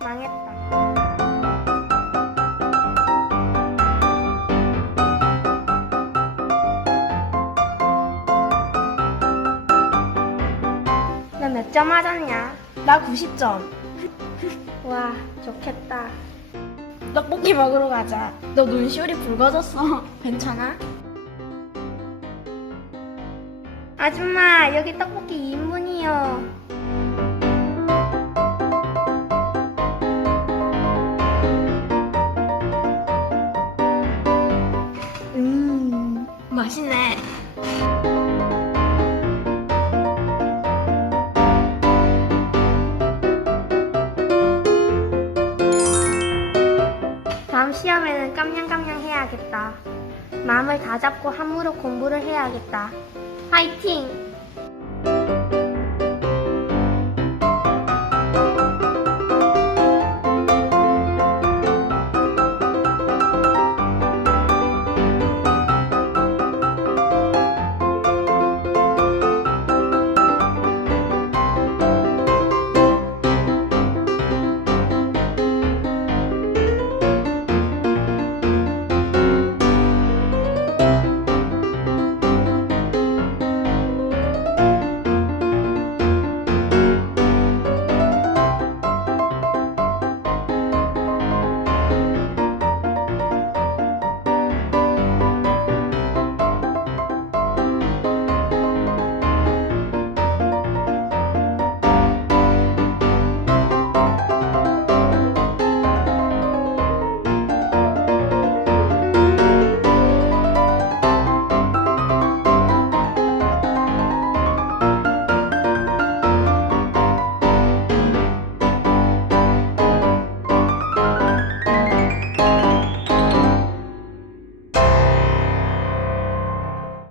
아, 망했다. 너 몇 점 맞았냐? 나 90점. 와, 좋겠다. 떡볶이 먹으러 가자. 너 눈시울이 붉어졌어. 괜찮아? 아줌마, 여기 떡볶이 2인분이요. 맛있네. 다음 시험에는 깜냥깜냥 해야겠다. 마음을 다 잡고 한무로 공부를 해야겠다. 화이팅!